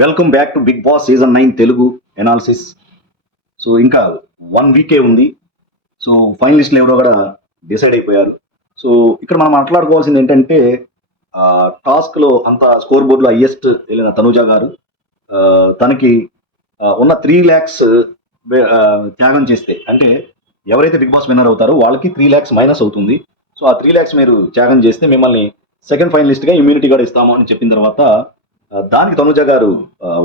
Welcome back to Big Boss season 9 Telugu analysis. So ఇంకా 1 వీకే ఉంది. So ఫైనలిస్టులు ఎవరో కూడా డిసైడ్ అయిపోయారు. సో ఇక్కడ మనం మాట్లాడుకోవాల్సింది ఏంటంటే టాస్క్లో అంత స్కోర్ బోర్డులో హైయెస్ట్ వెళ్ళిన తనుజ గారు తనకి ఉన్న 3 lakhs త్యాగం చేస్తే, అంటే ఎవరైతే బిగ్ బాస్ విన్నర్ అవుతారో వాళ్ళకి 3 lakhs మైనస్ అవుతుంది. సో ఆ 3 lakhs మీరు త్యాగం చేస్తే మిమ్మల్ని సెకండ్ ఫైనలిస్ట్గా ఇమ్యూనిటీ కూడా ఇస్తాము అని చెప్పిన తర్వాత దానికి తనుజ గారు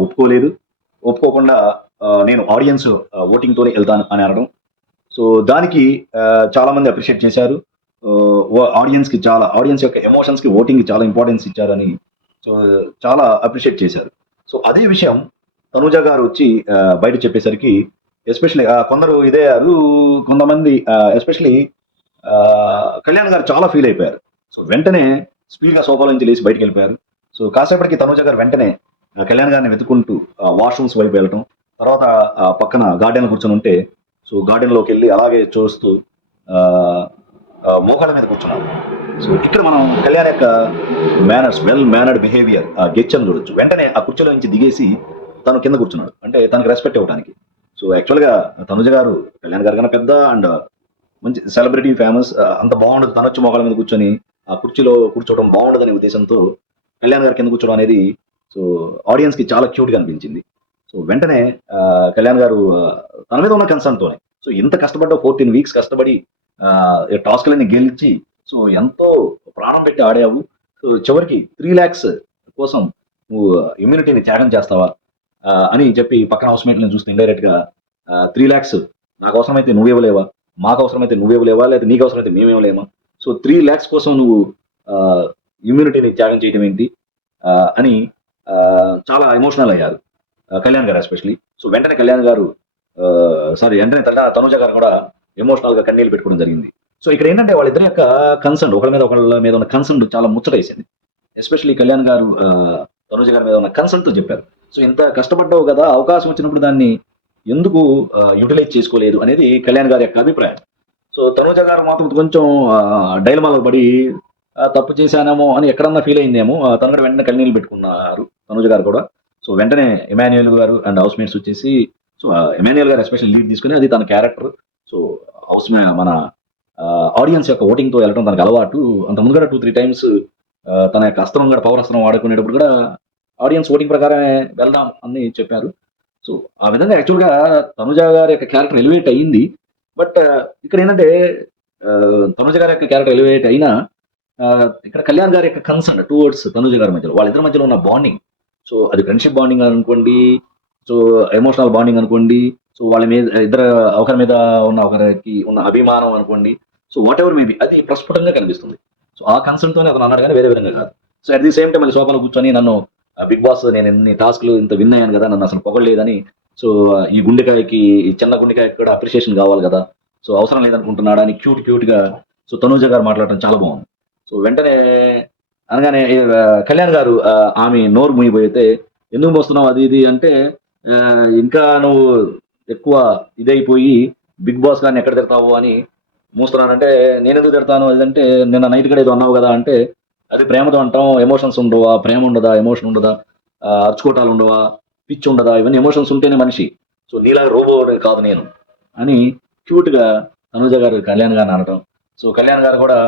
ఒప్పుకోలేదు. ఒప్పుకోకుండా నేను ఆడియన్స్ ఓటింగ్తోనే వెళ్తాను అని అనడం. సో దానికి చాలా మంది అప్రిషియేట్ చేశారు. ఆడియన్స్ యొక్క ఎమోషన్స్కి ఓటింగ్ చాలా ఇంపార్టెన్స్ ఇచ్చారని సో చాలా అప్రిషియేట్ చేశారు. సో అదే విషయం తనుజ గారు వచ్చి బయట చెప్పేసరికి ఎస్పెషల్లీ కొందరు ఇదయ్యారు. కొంతమంది ఎస్పెషల్లీ కళ్యాణ్ గారు చాలా ఫీల్ అయిపోయారు. సో వెంటనే స్పీడ్గా సోఫాలో నుంచి లేచి బయటకు వెళ్ళిపోయారు. సో కాసేపటికి తనుజ గారు వెంటనే కళ్యాణ్ గారిని వెతుకుంటూ వాష్రూమ్స్ వైపు వెళ్ళటం, తర్వాత పక్కన గార్డెన్ కూర్చొని ఉంటే సో గార్డెన్లోకి వెళ్ళి అలాగే చూస్తూ మోకాళ్ళ మీద కూర్చున్నారు. సో ఇక్కడ మనం కళ్యాణ్ యొక్క మేనర్స్, వెల్ మేనర్డ్ బిహేవియర్ గెచ్చని చూడొచ్చు. వెంటనే ఆ కుర్చీలో నుంచి దిగేసి తను కింద కూర్చున్నాడు, అంటే తనకు రెస్పెక్ట్ ఇవ్వడానికి. సో యాక్చువల్గా తనుజ గారు కళ్యాణ్ గారి కన్నా పెద్ద అండ్ మంచి సెలబ్రిటీ, ఫేమస్, అంత బాగుండదు. తనొచ్చి మోకాళ్ళ మీద కూర్చొని ఆ కుర్చీలో కూర్చోవడం బాగుండదనే ఉద్దేశంతో కళ్యాణ్ గారి కింద కూర్చోవడం అనేది సో ఆడియన్స్కి చాలా క్యూట్గా అనిపించింది. సో వెంటనే కళ్యాణ్ గారు తన మీద ఉన్న కన్సర్న్తోనే, సో ఇంత కష్టపడ్డ 14 weeks కష్టపడి టాస్క్లన్నీ గెలిచి సో ఎంతో ప్రాణం పెట్టి ఆడావు. సో చివరికి 3 lakhs కోసం నువ్వు ఇమ్యూనిటీని త్యాగం చేస్తావా అని చెప్పి పక్కన హౌస్మేట్లను చూస్తే ఇండైరెక్ట్గా 3 lakhs నాకు అవసరమైతే నువ్వు ఇవ్వలేవా, మాకు అవసరమైతే నువ్వు ఇవ్వలేవా, లేదా నీకు అవసరమైతే మేము ఇవ్వలేమా, సో 3 lakhs కోసం నువ్వు ఇమ్యూనిటీని త్యాగం చేయడం ఏంటి అని చాలా ఎమోషనల్ అయ్యారు కళ్యాణ్ గారు ఎస్పెషలీ. సో వెంటనే కళ్యాణ్ గారు వెంటనే తనుజ గారు కూడా ఎమోషనల్గా కన్నీళ్ళు పెట్టుకోవడం జరిగింది. సో ఇక్కడ ఏంటంటే వాళ్ళిద్దరి యొక్క కన్సర్న్, ఒకళ్ళ మీద ఉన్న కన్సర్న్ చాలా ముచ్చటేసింది. ఎస్పెషలీ కళ్యాణ్ గారు తనుజ గారి మీద ఉన్న కన్సర్న్తో చెప్పారు. సో ఇంత కష్టపడ్డావు కదా, అవకాశం వచ్చినప్పుడు దాన్ని ఎందుకు యూటిలైజ్ చేసుకోలేదు అనేది కళ్యాణ్ గారి యొక్క అభిప్రాయం. సో తనుజ గారు మాత్రం కొంచెం డైలమాలో పడి తప్పు చేశానేమో అని ఎక్కడన్నా ఫీల్ అయిందేమో, తను కూడా వెంటనే కన్నీళ్ళు పెట్టుకున్నారు తనుజ గారు కూడా. సో వెంటనే ఎమాన్యుయల్ గారు అండ్ హౌస్ మేట్స్ వచ్చేసి, సో ఎమాన్యుయల్ గారు ఎస్పెషల్ లీడ్ తీసుకుని, అది తన క్యారెక్టర్. సో మన ఆడియన్స్ యొక్క ఓటింగ్తో వెళ్ళడం తనకు అలవాటు. అంతకుముందు కూడా 2-3 times తన యొక్క అస్త్రం కూడా, పవర్ అస్త్రం వాడుకునేటప్పుడు కూడా ఆడియన్స్ ఓటింగ్ ప్రకారమే వెళ్దాం అని చెప్పారు. సో ఆ విధంగా యాక్చువల్గా తనుజ గారి యొక్క క్యారెక్టర్ ఎలివేట్ అయ్యింది. బట్ ఇక్కడ ఏంటంటే తనుజ గారి యొక్క క్యారెక్టర్ ఎలివేట్ అయినా ఇక్కడ కళ్యాణ్ గారి యొక్క కన్సర్న్ టువర్డ్స్ తనుజ గారి మధ్యలో, వాళ్ళిద్దరి మధ్యలో ఉన్న బాండింగ్, సో అది ఫ్రెండ్షిప్ బాండింగ్ అనుకోండి, సో ఎమోషనల్ బాండింగ్ అనుకోండి, సో వాళ్ళ మీద ఒకరి మీద ఒకరికి ఉన్న అభిమానం అనుకోండి, సో వాట్ ఎవర్ మేబీ అది ప్రస్ఫుటంగా కనిపిస్తుంది. సో ఆ కన్సర్న్తోనే అతను అన్నాడు, కానీ వేరే విధంగా కాదు. So at the same time మళ్ళీ సోఫాలో కూర్చొని నన్ను బిగ్ బాస్ నేను ఎన్ని టాస్క్లు ఇంత విన్ అయ్యాను కదా, నన్ను అసలు పొగలేదని, సో ఈ గుండెకాయకి, ఈ చిన్న గుండెకాయకి కూడా అప్రిషియేషన్ కావాలి కదా, సో అవసరం లేదనుకుంటున్నాడా అని క్యూట్గా సో తనుజ గారు మాట్లాడటం చాలా బాగుంది. సో వెంటనే అనగానే కళ్యాణ్ గారు ఆమె నోరు మూయిపోయితే, ఎందుకు మోస్తున్నావు అది ఇది అంటే, ఇంకా నువ్వు ఎక్కువ ఇదైపోయి బిగ్ బాస్ గారిని ఎక్కడ తిడతావు అని మూస్తున్నానంటే, నేను ఎందుకు తిడతాను అదంటే, నిన్న నైట్ కూడా ఏదో అన్నావు కదా అంటే, అది ప్రేమతో అంటాం, ఎమోషన్స్ ఉండవా, ప్రేమ ఉండదా, ఎమోషన్ ఉండదా, అరుచుకోటాలు ఉండవా, పిచ్చి ఉండదా, ఇవన్నీ ఎమోషన్స్ ఉంటేనే మనిషి, సో నీలా రోబో కాదు నేను అని క్యూట్గా తనుజ గారు కళ్యాణ్ గారిని అనటం. సో కళ్యాణ్ గారు కూడా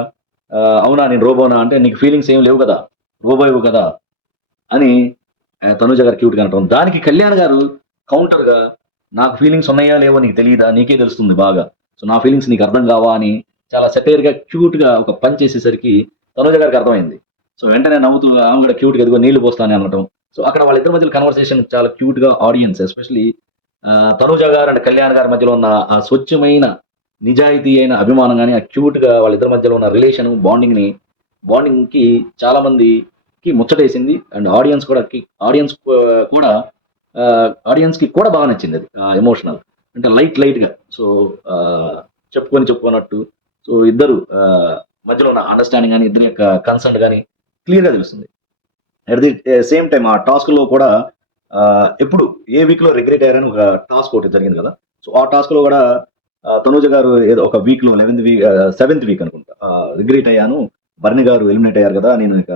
అవునా నేను రోబోనా అంటే, నీకు ఫీలింగ్స్ ఏం లేవు కదా, రోబో ఇవ్వు కదా అని తనుజ గారు క్యూట్గా అనటం. దానికి కళ్యాణ్ గారు కౌంటర్గా, నాకు ఫీలింగ్స్ ఉన్నాయా లేవో నీకు తెలియదా, నీకే తెలుస్తుంది బాగా, సో నా ఫీలింగ్స్ నీకు అర్థం కావా అని చాలా సెటైర్గా క్యూట్గా ఒక పని చేసేసరికి తనుజ గారికి అర్థమైంది. సో వెంటనే నవ్వుతూ ఆమె కూడా క్యూట్గా ఎదుగో నీళ్లు పోస్తానని అనటం. సో అక్కడ వాళ్ళిద్దరి మధ్యలో కన్వర్సేషన్ చాలా క్యూట్గా ఆడియన్స్, ఎస్పెషలీ తనుజ గారు అండ్ కళ్యాణ్ గారి మధ్యలో ఉన్న ఆ స్వచ్ఛమైన నిజాయితీ అయిన అభిమానం కానీ, ఆ క్యూట్గా వాళ్ళిద్దరి మధ్యలో ఉన్న రిలేషన్ బాండింగ్కి చాలా మందికి ముచ్చటేసింది. అండ్ ఆడియన్స్కి కూడా బాగా నచ్చింది. అది ఎమోషనల్ అంటే లైట్గా, సో చెప్పుకోనట్టు, సో ఇద్దరు మధ్యలో ఉన్న అండర్స్టాండింగ్ కానీ, ఇద్దరి యొక్క కన్సర్న్ కానీ క్లియర్గా తెలుస్తుంది. అట్ ది సేమ్ టైం ఆ టాస్క్లో కూడా ఎప్పుడు ఏ వీక్లో రిగ్రెట్ అయ్యారని ఒక టాస్క్ ఒకటి జరిగింది కదా. సో ఆ టాస్క్లో కూడా తనుజ గారు ఏదో ఒక వీక్లో 7th వీక్ అనుకుంటా రిగ్రెట్ అయ్యాను, బర్ని గారు ఎలిమినేట్ అయ్యారు కదా, నేను ఇక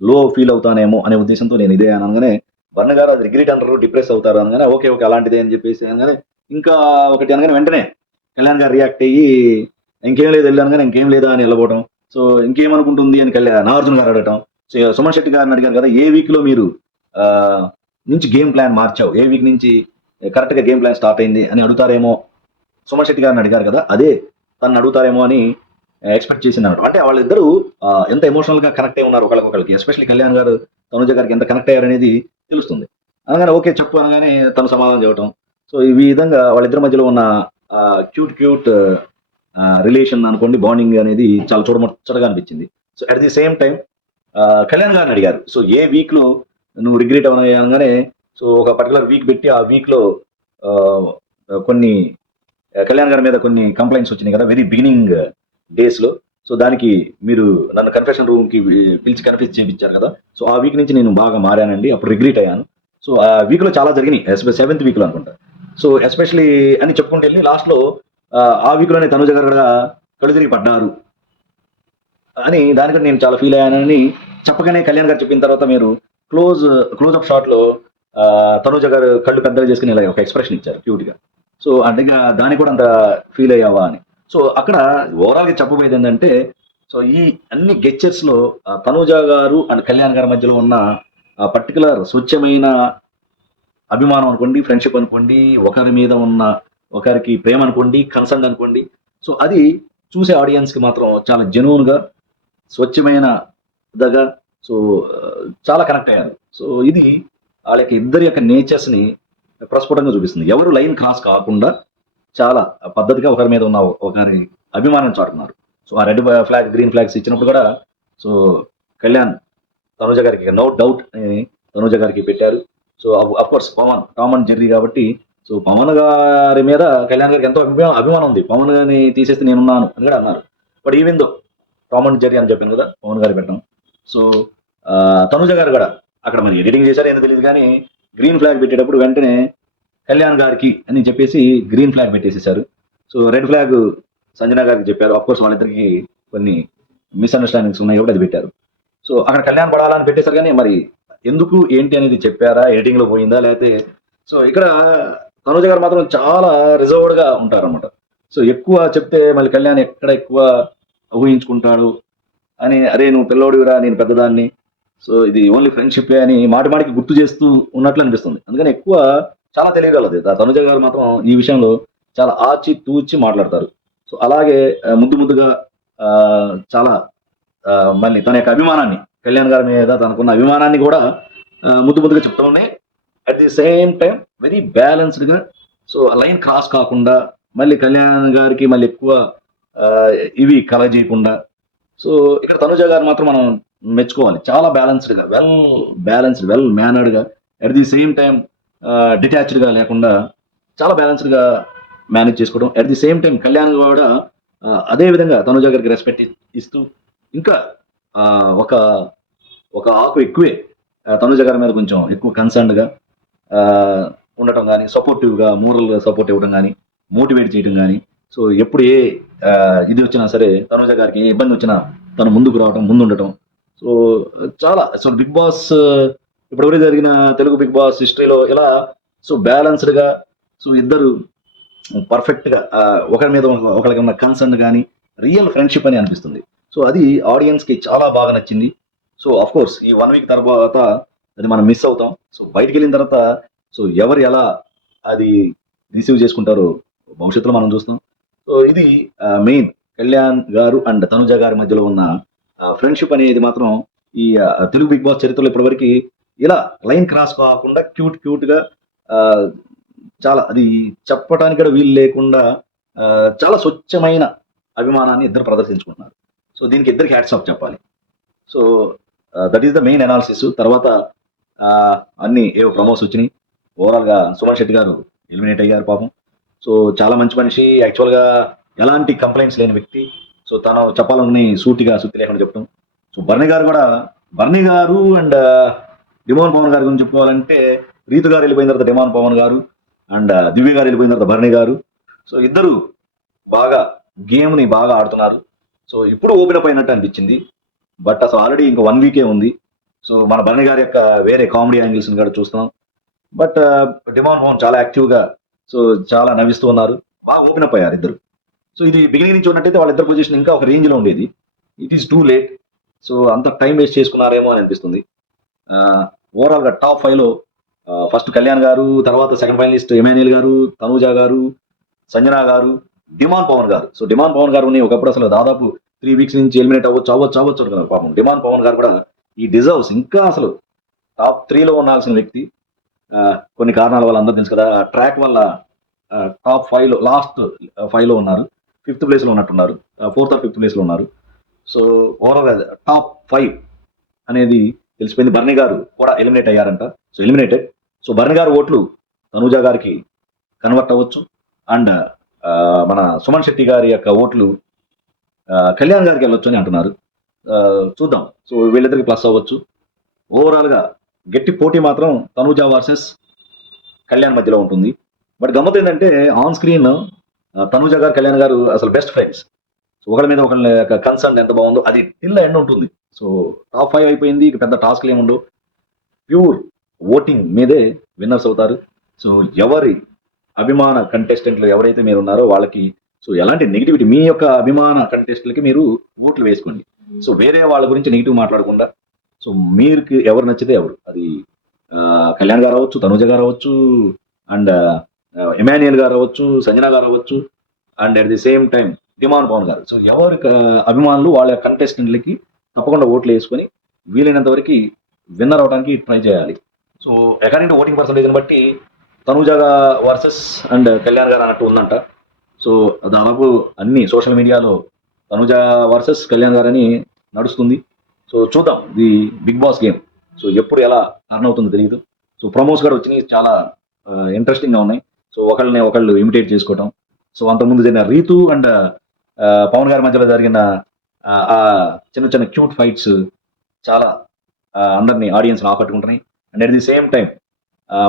లో ఫీల్ అవుతానేమో అనే ఉద్దేశంతో నేను ఇదే అనగానే బర్ణ గారు అది రిగ్రెట్ అంటారు, డిప్రెస్ అవుతారు అనగానే ఓకే ఓకే అలాంటిదే అని చెప్పేసి అనగానే ఇంకా ఒకటి అనగానే వెంటనే కళ్యాణ్ గారు రియాక్ట్ అయ్యి ఇంకేం లేదు వెళ్ళి అనగానే ఇంకేం లేదా అని వెళ్ళబోవడం. సో ఇంకేమనుకుంటుంది అని నాగార్జున గారు అడగటం. సో సుమన్ శెట్టి గారిని అడిగారు కదా, ఏ వీక్ లో మీరు ఆ, నుంచి గేమ్ ప్లాన్ మార్చావు, ఏ వీక్ నుంచి కరెక్ట్ గా గేమ్ ప్లాన్ స్టార్ట్ అయింది అని అడుగుతారేమో, సుమన్ శెట్టి గారిని అడిగారు కదా, అదే తను అడుగుతారేమో అని ఎక్స్పెక్ట్ చేసింది అన్నమాట. అంటే వాళ్ళిద్దరూ ఎంత ఎమోషనల్ గా కనెక్ట్ అయి ఉన్నారు ఒకరికొకరికి, ఎస్పెషల్లీ కళ్యాణ్ గారు తనుజ గారికి ఎంత కనెక్ట్ అయ్యారు అనేది తెలుస్తుంది. అనగానే ఓకే చెప్పు అనగానే తను సమాధానం చెప్పటం. సో ఈ విధంగా వాళ్ళిద్దరి మధ్యలో ఉన్న క్యూట్ క్యూట్ రిలేషన్ అనుకోండి, బాండింగ్ అనేది చాలా చూడముచ్చటగా అనిపించింది. So at the same time Kalyan గారిని అడిగారు, సో ఏ వీక్ లో నువ్వు రిగ్రెట్ అనగానే, సో ఒక పర్టికులర్ వీక్ పెట్టి ఆ వీక్ లో ఆ, కొన్ని కళ్యాణ్ గారి మీద కొన్ని కంప్లైంట్స్ వచ్చినాయి కదా వెరీ బిగినింగ్ డేస్ లో. సో దానికి మీరు నన్ను కన్ఫెషన్ రూమ్ కి పిలిచి కన్ఫ్యూజ్ చేయించారు కదా, సో ఆ వీక్ నుంచి నేను బాగా మారానండి, అప్పుడు రిగ్రెట్ అయ్యాను. సో ఆ వీక్ లో చాలా జరిగినాయి, సెవెంత్ వీక్ లో అనుకుంటా. సో ఎస్పెషలీ అని చెప్పుకుంటూ వెళ్ళి లాస్ట్ లో ఆ వీక్ లోనే తనుజ గారు కూడా కళ్ళు తిరిగి పడ్డారు అని దానికి నేను చాలా ఫీల్ అయ్యానని చెప్పగానే కళ్యాణ్ గారు చెప్పిన తర్వాత మీరు క్లోజ్ క్లోజ్అప్ షాట్ లో తనుజ గారు కళ్ళు పెద్దగా చేసుకుని ఇలా ఒక ఎక్స్ప్రెషన్ ఇచ్చారు క్యూట్ గా. సో అంటే దానికి కూడా అంత ఫీల్ అయ్యావా అని. సో అక్కడ ఓవరాల్ గా చెప్పబోయేది ఏంటంటే, సో ఈ అన్ని గెస్చర్స్ లో తనుజ గారు అండ్ కళ్యాణ్ గారి మధ్యలో ఉన్న పర్టికులర్ స్వచ్ఛమైన అభిమానం అనుకోండి, ఫ్రెండ్షిప్ అనుకోండి, ఒకరి మీద ఉన్న ఒకరికి ప్రేమ అనుకోండి, కన్సర్న్ అనుకోండి, సో అది చూసే ఆడియన్స్ కి మాత్రం చాలా జెన్యూన్ గా స్వచ్ఛమైన దగా, సో చాలా కనెక్ట్ అయ్యారు. సో ఇది వాళ్ళకి ఇద్దరి యొక్క నేచర్స్ ని ప్రస్ఫుటంగా చూపిస్తుంది. ఎవరు లైన్ క్రాస్ కాకుండా చాలా పద్ధతిగా ఒకరి మీద ఉన్న ఒకరి అభిమానం చాటున్నారు. సో ఆ రెడ్ ఫ్లాగ్ గ్రీన్ ఫ్లాగ్స్ ఇచ్చినప్పుడు కూడా సో కళ్యాణ్ తనుజ గారికి నో డౌట్ తనుజ గారికి పెట్టారు. So of course Pawan Tom and Jerry కాబట్టి, సో పవన్ గారి మీద కళ్యాణ్ గారికి ఎంతో అభిమానం ఉంది. పవన్ గారిని తీసేస్తే నేనున్నాను అని కూడా అన్నారు. But even though Tom and Jerry అని చెప్పాను కదా, పవన్ గారి పెట్టడం. సో తనుజ గారు కూడా అక్కడ మరి ఎడిటింగ్ చేశారో ఏదో తెలియదు కానీ గ్రీన్ ఫ్లాగ్ పెట్టేటప్పుడు వెంటనే కళ్యాణ్ గారికి అని చెప్పేసి గ్రీన్ ఫ్లాగ్ పెట్టేసేసారు. సో రెడ్ ఫ్లాగ్ సంజన గారికి చెప్పారు. అఫ్ కోర్స్ వాళ్ళిద్దరికి కొన్ని మిస్అండర్స్టాండింగ్స్ ఉన్నాయి కాబట్టి అది పెట్టారు. సో అక్కడ కళ్యాణ్ పడాలని పెట్టేశారు కానీ మరి ఎందుకు ఏంటి అనేది చెప్పారా, ఎడిటింగ్ లో పోయిందా లేకపోతే. సో ఇక్కడ తనుజ గారు మాత్రం చాలా రిజర్వ్డ్ గా ఉంటారన్నమాట. సో ఎక్కువ చెప్తే మళ్ళీ కళ్యాణ్ ఎక్కడ ఎక్కువ ఊహించుకుంటాడు అని, అరే నువ్వు పిల్లోడివిరా నేను పెద్దదాన్ని, సో ఇది ఓన్లీ ఫ్రెండ్షిప్ అని మాటి మాటికి గుర్తు చేస్తూ ఉన్నట్లు అనిపిస్తుంది. అందుకని ఎక్కువ చాలా తెలియగలదు తనుజ గారు మాత్రం ఈ విషయంలో చాలా ఆచి తూచి మాట్లాడతారు. సో అలాగే ముద్దు ముద్దుగా ఆ, చాలా మళ్ళీ తన యొక్క అభిమానాన్ని కళ్యాణ్ గారి మీద తనకున్న అభిమానాన్ని కూడా ముద్దు ముద్దుగా చెప్తూ ఉన్నాయి. At the same time very balanced గా, సో లైన్ క్రాస్ కాకుండా మళ్ళీ కళ్యాణ్ గారికి మళ్ళీ ఎక్కువ ఆ, ఇవి కలగజేయకుండా. సో ఇక్కడ తనుజ గారు మాత్రం మనం మెచ్చుకోవాలి, చాలా బ్యాలెన్స్డ్ గా, బ్యాలెన్స్డ్ వెల్ మేనర్డ్ గా, at the same time detached గా లేకుండా చాలా బ్యాలెన్స్డ్ గా మేనేజ్ చేసుకోవడం. At the same time Kalyan కూడా అదే విధంగా తనుజ గారికి రెస్పెక్ట్ ఇస్తూ ఇంకా ఆ, ఒక ఒక ఆకు ఎక్కువే తనుజ గారి మీద కొంచెం ఎక్కువ కన్సర్న్డ్ గా ఆ, ఉండటం కానీ, సపోర్టివ్ గా మోరల్ సపోర్ట్ ఇవ్వడం కానీ, మోటివేట్ చేయడం కానీ. సో ఎప్పుడు ఏ ఇది వచ్చినా సరే తనుజ గారికి ఏ ఇబ్బంది వచ్చినా తను ముందుకు రావడం, ముందు ఉండటం. సో చాలా సో బిగ్ బాస్ ఇప్పటివరకు జరిగిన తెలుగు బిగ్ బాస్ హిస్టరీలో ఇలా సో బ్యాలెన్స్డ్ గా, సో ఇద్దరు పర్ఫెక్ట్ గా ఒకరి మీద ఒకరికి ఉన్న కన్సర్న్ కానీ రియల్ ఫ్రెండ్షిప్ అని అనిపిస్తుంది. సో అది ఆడియన్స్ కి చాలా బాగా నచ్చింది. సో అఫ్ కోర్స్ ఈ 1 వీక్ తర్వాత అది మనం మిస్ అవుతాం. సో బయటికి వెళ్ళిన తర్వాత సో ఎవరు ఎలా అది రిసీవ్ చేసుకుంటారో భవిష్యత్తులో మనం చూస్తాం. సో ఇది మెయిన్ కళ్యాణ్ గారు అండ్ తనుజ గారి మధ్యలో ఉన్న ఫ్రెండ్షిప్ అనేది మాత్రం ఈ తెలుగు బిగ్ బాస్ చరిత్రలో ఇప్పటివరకు ఇలా లైన్ క్రాస్ కాకుండా క్యూట్ క్యూట్ గా ఆ, చాలా అది చెప్పడానికి కూడా వీలు లేకుండా ఆ, చాలా స్వచ్ఛమైన అభిమానాన్ని ఇద్దరు ప్రదర్శించుకుంటున్నారు. సో దీనికి ఇద్దరికి హ్యాట్స్ ఆఫ్ చెప్పాలి. So that is the main analysis. తర్వాత ఆ, అన్ని ఏవో ప్రమోస్ వచ్చినాయి. ఓవరాల్ గా సుమన్ శెట్టి గారు ఎలిమినేట్ అయ్యారు పాపం. సో చాలా మంచి మనిషి, యాక్చువల్ గా ఎలాంటి కంప్లైంట్స్ లేని వ్యక్తి. సో తను చెప్పాలని సూటిగా సుత్తి లేకుండా చెప్పడం. సో బర్నీ గారు అండ్ డిమోన్ పవన్ గారి గురించి చెప్పుకోవాలంటే, రీతు గారు వెళ్ళిపోయిన తర్వాత డిమోన్ పవన్ గారు అండ్ దివ్య గారు వెళ్ళిపోయిన తర్వాత బర్నీ గారు. సో ఇద్దరు బాగా గేమ్ ని బాగా ఆడుతున్నారు. సో ఇప్పుడు ఓపెన్ అప్ అయినట్టు అనిపించింది. బట్ అసలు ఆల్రెడీ ఇంకా 1 వీకే ఉంది. సో మన భరణి గారి యొక్క వేరే కామెడీ యాంగిల్స్ కూడా చూస్తున్నాం. బట్ డిమాండ్ పవన్ చాలా యాక్టివ్ గా, సో చాలా నవ్విస్తూ ఉన్నారు, బాగా ఓపెన్ అప్ అయ్యారు ఇద్దరు. సో ఇది బిగినింగ్ నుంచి ఉన్నట్టయితే వాళ్ళిద్దరు పొజిషన్ ఇంకా ఒక రేంజ్ లో ఉండేది. It is too late. So అంత టైం వేస్ట్ చేసుకున్నారేమో అని అనిపిస్తుంది. ఓవరాల్ గా టాప్ 5 లో ఫస్ట్ కళ్యాణ్ గారు, తర్వాత సెకండ్ ఫైనలిస్ట్ ఎమాన్యుయల్ గారు, తనూజ గారు, సంజన గారు, డిమాండ్ పవన్ గారు. సో డిమాండ్ పవన్ గారు ఒకప్పుడు అసలు దాదాపు 3 వీక్స్ నుంచి ఎలిమినేట్ అవ్వచ్చు అనుకున్నారు పాపం. డిమాండ్ పవన్ గారు కూడా ఈ డిజర్వ్స్, ఇంకా అసలు టాప్ 3లో ఉండాల్సిన వ్యక్తి. కొన్ని కారణాల వల్ల అందరూ తెలుసు కదా, ట్రాక్ వల్ల టాప్ 5లో, లాస్ట్ 5లో ఉన్నారు. 5th ప్లేస్ లో ఉన్నట్టున్నారు, 4th or 5th ప్లేస్ లో ఉన్నారు. సో ఓవరాల్ టాప్ 5 అనేది తెలిసిపోయింది. బర్ని గారు కూడా ఎలిమినేట్ అయ్యారంట. So eliminated. సో బర్ని గారు ఓట్లు తనూజ గారికి కన్వర్ట్ అవ్వచ్చు. అండ్ మన సుమన్ శెట్టి గారి యొక్క ఓట్లు కళ్యాణ్ గారికి వెళ్ళొచ్చు అని అంటున్నారు. చూద్దాం. సో వీళ్ళిద్దరికి ప్లస్ అవ్వచ్చు. ఓవరాల్ గా గట్టి పోటీ మాత్రం తనూజ వర్సెస్ కళ్యాణ్ మధ్యలో ఉంటుంది. బట్ గమ్మత్ ఏంటంటే ఆన్ స్క్రీన్ తనూజ గారు, కళ్యాణ్ గారు అసలు బెస్ట్ ఫ్రెండ్స్. సో ఒకరి మీద ఒకరి యొక్క కన్సర్న్ ఎంత బాగుందో అది టిల్ ఎండ్ ఉంటుంది. సో టాప్ 5 అయిపోయింది, ఇక పెద్ద టాస్క్లు ఏముండవు. ప్యూర్ ఓటింగ్ మీదే విన్నర్స్ అవుతారు. సో ఎవరి అభిమాన కంటెస్టెంట్లు ఎవరైతే మీరు ఉన్నారో వాళ్ళకి, సో ఎలాంటి నెగిటివిటీ, మీ యొక్క అభిమాన కంటెస్టెంట్లకి మీరు ఓట్లు వేసుకోండి. సో వేరే వాళ్ళ గురించి నెగిటివ్ మాట్లాడకుండా, సో మీకు ఎవరు నచ్చితే ఎవరు, అది కళ్యాణ్ గారు అవ్వచ్చు, తనూజ గారు అవ్వచ్చు, అండ్ ఎమాన్యుయల్ గారు అవ్వచ్చు, సంజన గారు అవ్వచ్చు, and at the same time demand Pawan గారు. సో ఎవరి అభిమానులు వాళ్ళ కంటెస్టెంట్లకి తప్పకుండా ఓట్లు వేసుకొని వీలైనంత వరకు విన్నర్ అవడానికి ట్రై చేయాలి. సో అకార్డింగ్ టు ఓటింగ్ పర్సంటేజ్ని బట్టి తనూజ వర్సెస్ అండ్ కళ్యాణ్ గారు అన్నట్టు ఉందంట. సో దాదాపు అన్ని సోషల్ మీడియాలో తనూజ వర్సెస్ కళ్యాణ్ గారు అని నడుస్తుంది. సో చూద్దాం the Big Boss game. So ఎప్పుడు ఎలా టర్న్ అవుతుందో తెలియదు. సో ప్రమోస్ కూడా వచ్చినాయి, చాలా ఇంట్రెస్టింగ్ గా ఉన్నాయి. సో ఒకళ్ళని ఒకళ్ళు ఇమిటేట్ చేసుకోవటం. సో అంతకుముందు జరిగిన రీతు అండ్ పవన్ గారి మధ్యలో జరిగిన ఆ చిన్న చిన్న క్యూట్ ఫైట్స్ చాలా అందరినీ ఆడియన్స్ ఆకట్టుకుంటున్నాయి. And at the same time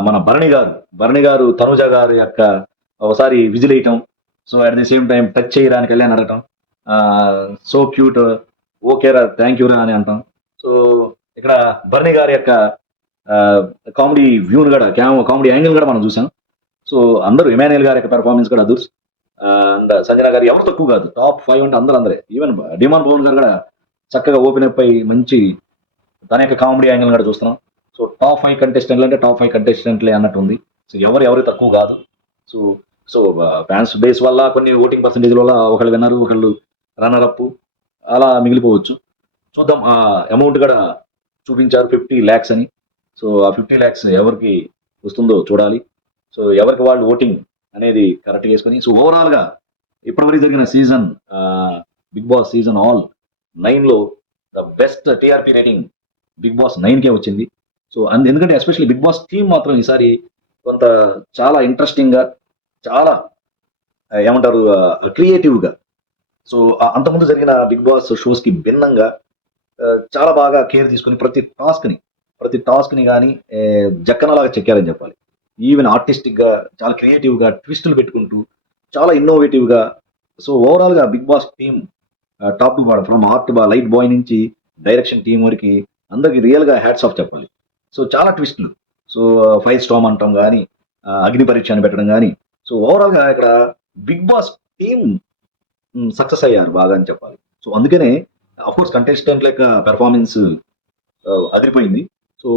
మన భరణి గారు తనూజ గారి యొక్క ఒకసారి విజిల్ వేయటం. So at the same time touch చేయడానికి వెళ్ళి అడగటం, సో క్యూట్, ఓకేరా, థ్యాంక్ యూరా అని అంటాం. సో ఇక్కడ భరణి గారి యొక్క కామెడీ వ్యూని కూడా, కామెడీ యాంగిల్ కూడా మనం చూసాం. సో అందరూ ఎమాన్యుయల్ గారి యొక్క పెర్ఫార్మెన్స్ కూడా అదుర్స్. అండ్ సంజన గారు ఎవరు తక్కువ కాదు, టాప్ 5 అంటే అందరే. ఈవెన్ డిమాండ్ పవన్ గారు కూడా చక్కగా ఓపెన్ అప్ అయి మంచి తన యొక్క కామెడీ యాంగిల్ కూడా చూస్తున్నాం. సో టాప్ 5 కంటెస్టెంట్లు అంటే టాప్ 5 కంటెస్టెంట్లే అన్నట్టు ఉంది. సో ఎవరు తక్కువ కాదు. సో సో ఫ్యాన్స్ బేస్ వల్ల, కొన్ని ఓటింగ్ పర్సంటేజ్ వల్ల ఒకళ్ళు విన్నరు, ఒకళ్ళు రన్నర్ అప్ అలా మిగిలిపోవచ్చు. చూద్దాం. ఆ అమౌంట్ కూడా చూపించారు 50 lakhs అని. సో ఆ 50 lakhs ఎవరికి వస్తుందో చూడాలి. సో ఎవరికి వాళ్ళు ఓటింగ్ అనేది కరెక్ట్ చేసుకొని, సో ఓవరాల్ గా ఇప్పటివరకు జరిగిన season, Bigg Boss season all 9లో the best TRP rating Bigg Boss 9కే వచ్చింది. సో ఎందుకంటే ఎస్పెషల్లీ బిగ్ బాస్ టీమ్ మాత్రం ఈసారి కొంత చాలా ఇంట్రెస్టింగ్ గా, చాలా ఏమంటారు, క్రియేటివ్ గా. సో అంతకుముందు జరిగిన బిగ్ బాస్ షోస్ కి భిన్నంగా చాలా బాగా కేర్ తీసుకుని ప్రతి టాస్క్ ని కానీ జక్కనలాగా చెక్కారని చెప్పాలి. ఈవెన్ ఆర్టిస్టిక్ గా, చాలా క్రియేటివ్ గా ట్విస్టులు పెట్టుకుంటూ, చాలా ఇన్నోవేటివ్ గా. సో ఓవరాల్ గా Big Boss team top to bottom, from art light boy నుంచి డైరెక్షన్ టీం వరకు అందరికి రియల్ గా హ్యాట్స్ ఆఫ్ చెప్పాలి. సో చాలా ట్విస్టులు. సో ఫైర్ స్టామ్ అంటాం కానీ, అగ్ని పరీక్ష అని పెట్టడం కానీ. సో ఓవరాల్ గా ఇక్కడ బిగ్ బాస్ టీమ్ సక్సెస్ అయ్యారు బాగా అని చెప్పాలి. సో అందుకనే అఫ్కోర్స్ కంటెస్టెంట్ యొక్క పెర్ఫార్మెన్స్ అదిరిపోయింది. సో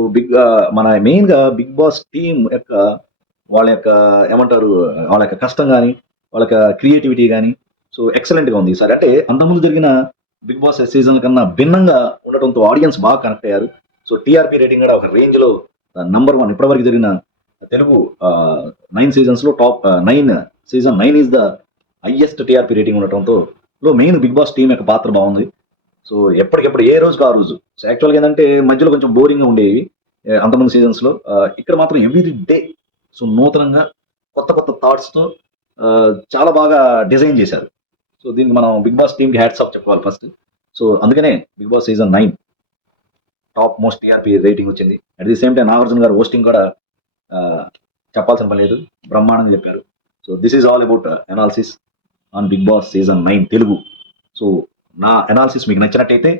మన మెయిన్ గా బిగ్ బాస్ టీమ్ యొక్క వాళ్ళ యొక్క ఏమంటారు, వాళ్ళ యొక్క కష్టం కానీ, వాళ్ళ యొక్క క్రియేటివిటీ కానీ, సో ఎక్సలెంట్ గా ఉంది ఈసారి. అంటే అంతకుముందు జరిగిన బిగ్ బాస్ సీజన్ కన్నా భిన్నంగా ఉండటంతో ఆడియన్స్ బాగా కనెక్ట్ అయ్యారు. సో టీఆర్పీ రేటింగ్ కూడా ఒక రేంజ్ లో నంబర్ 1 ఇప్పటివరకు జరిగిన తెలుగు 9 seasons లో top 9 season 9 is the highest TRP rating ఉండటంతో మెయిన్ బిగ్ బాస్ టీం యొక్క పాత్ర బాగుంది. సో ఎప్పటికెప్పుడు ఏ రోజుకు ఆ రోజు. సో యాక్చువల్గా ఏంటంటే మధ్యలో కొంచెం బోరింగ్ గా ఉండేవి అంతమంది సీజన్స్ లో. ఇక్కడ మాత్రం ఎవ్రీ డే సో నూతనంగా కొత్త థాట్స్ తో చాలా బాగా డిజైన్ చేశారు. సో దీనికి మనం బిగ్ బాస్ టీమ్ కి హ్యాట్స్ ఆఫ్ చెప్పుకోవాలి ఫస్ట్. సో అందుకనే Bigg Boss season 9 top most TRP rating వచ్చింది. At the same time Nagarjuna గారు హోస్టింగ్ కూడా చెప్పాల్సిన పని లేదు, బ్రహ్మాండంగా చెప్పారు. So this is all about analysis on Bigg Boss season 9 Telugu. So నా అనాలిసిస్ మీకు నచ్చినట్టయితే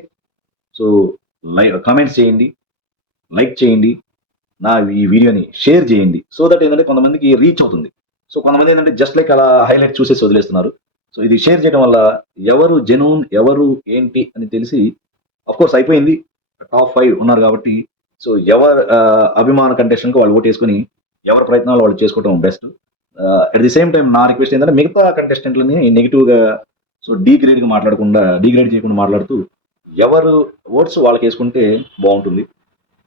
సో కామెంట్స్ చేయండి, లైక్ చేయండి, నా ఈ వీడియోని షేర్ చేయండి. సో దట్ ఏంటంటే కొంతమందికి రీచ్ అవుతుంది. సో కొంతమంది ఏంటంటే జస్ట్ లైక్ అలా హైలైట్ చూసేసి వదిలేస్తున్నారు. సో ఇది షేర్ చేయడం వల్ల ఎవరు జెన్యూన్, ఎవరు ఏంటి అని తెలిసి కోర్స్ అయిపోయింది. టాప్ 5 ఉన్నారు కాబట్టి సో ఎవరు అభిమాన కంటెస్టెంట్‌కి వాళ్ళు ఓటేసుకొని ఎవరి ప్రయత్నాలు వాళ్ళు చేసుకోవడం best. At the same time నా రిక్వెస్ట్ ఏంటంటే మిగతా కంటెస్టెంట్‌లని నెగెటివ్‌గా సో డీగ్రేడ్ చేయకుండా మాట్లాడుతూ ఎవరు ఓట్స్ వాళ్ళకేసుకుంటే బావుంటుంది.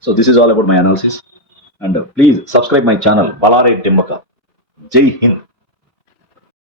So this is all about my analysis. And please subscribe my channel బలారే టిమ్మక. జై హింద్.